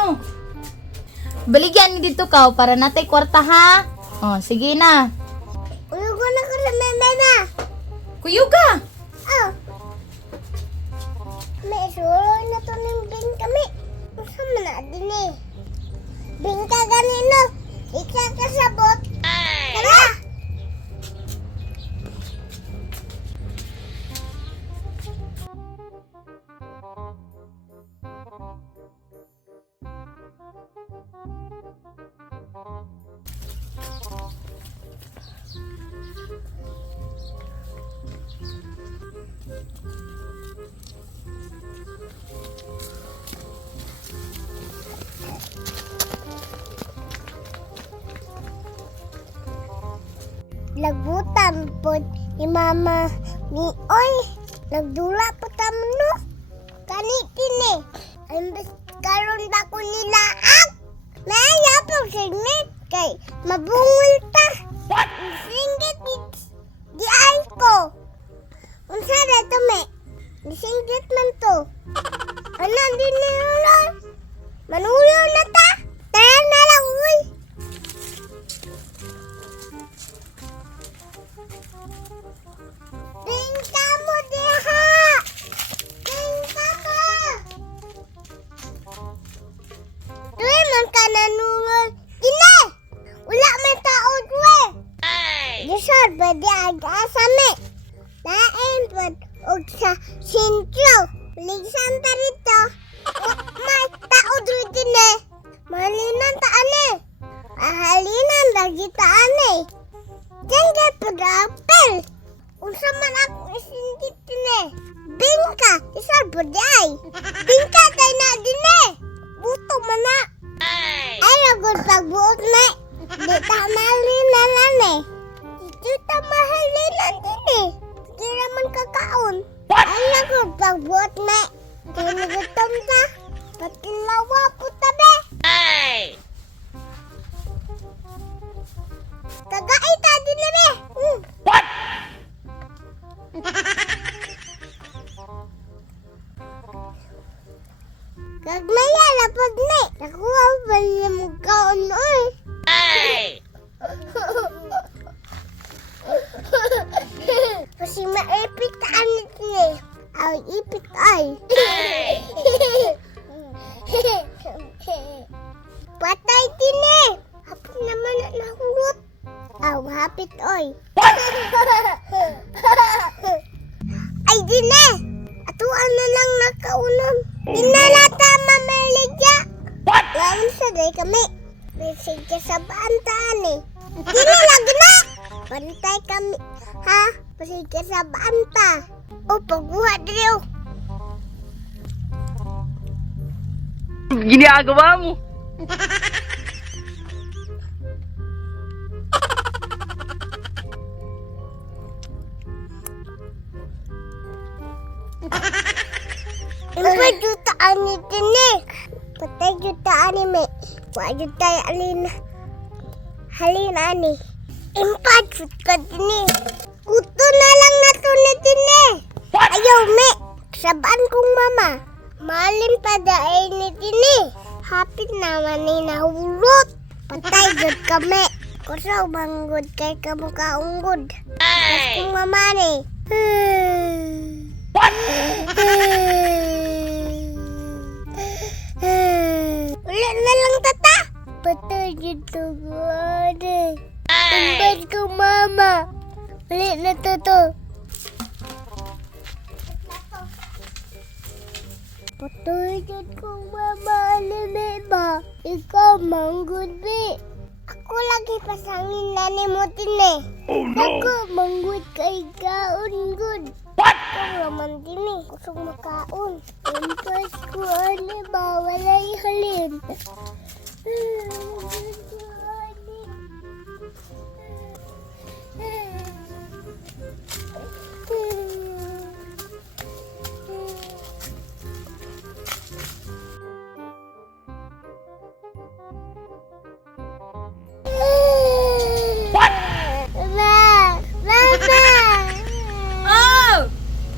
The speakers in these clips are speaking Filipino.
no. Baligyan ni dito ka para natay kwarta ha. Oh, sige na. Ulo ko na ko sa mama. Kuyuga. Oh. May suro na to ng bing kami. Masa na din eh. Bing ka ganino. Ika kasabot. Tara! Lagutan po ni Mama ni Oy. Nagdula po tamo no. Kanitin eh. Imbes karon ba ko nilaag. Maya po sinit kay mabungol ta. Singgit di ay ko. Unsa na to me? Singgit man to. Ano din ni Ulol? Manulo na ta. Tara na lang uy. Bingka mo diha! Bingka ka! Tuwi man ka nanungol. Gine! Wala man taod we! Disor ba di ag-asa me? Lain pod og sa sintro. Ligsan ta rito. May taod rin din eh. Mahalinan ta ane. Ahalinan lagi ta ane. Diyan ka pod apel. Unsa man ako isindit din eh. Bingka, isar buday. Bingka tayo na din eh. Buto man na. Ay, lagod pagbuot na. Di ta mahalinan lang eh. Di ta mahalinan din eh. Di naman kakaon. Ay, lagod pagbuot na. Di nagutom ta. Patilawa po tabi. Kagay ta din eh. Kagmaya lapod na. Nakuha ba niya mong kaon oy? Kasi maipit anit niya. Ay, ipit ay. Patay din eh. Hapit naman na nahulot. Aw, hapit oy. Ay, din eh. Atuan na lang nakaunom. Dinalata mamaligya. Lain sa day kami. Mesig ka sa bantaan eh. Dinalag na. Bantay kami. Ha? Mesig ka sa banta. O, pagbuhat rin. Ginagawa mo. Empat jutaan ni tini. Patay jutaan ni me. Wa jutaan alin. Halin ani. Empat jutaan tini. Kuto na lang nato ni tini. Ayaw me. Sabaan kong mama. Malin pa daay ni tini. Hapit naman ni nahulot. Patay jud kami. Kusaw banggod kay kamuka unggod. Pas kong mama ni. Ulit na lang tata. Patay dito ko ade. Tumbad ko mama. Ulit na toto. Patay dito ko mama. Alime ba? Ikaw manggod be. Ako lagi pasangin na ni mo tine. Ako manggod kay kaon good. Ikaw naman din eh. Kusog makaon. Impas ko ano ba? Walay halin.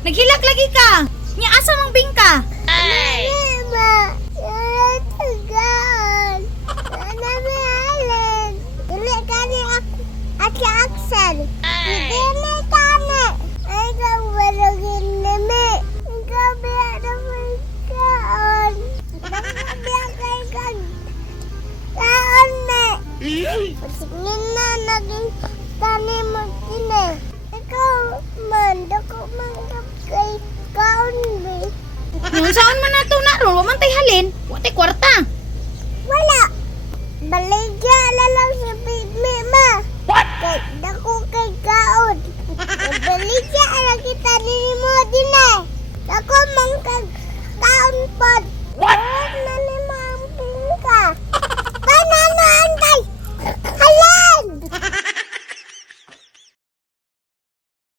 Naghilak lagi ka. Nya asa mang bingka? Mama, Sige na, naging tanim mo kine. Ikaw man, dako man kay kaon be. Nung saan man nato na ron, wa man tay halin. Wa tay kwarta. Wala. Baligya lang si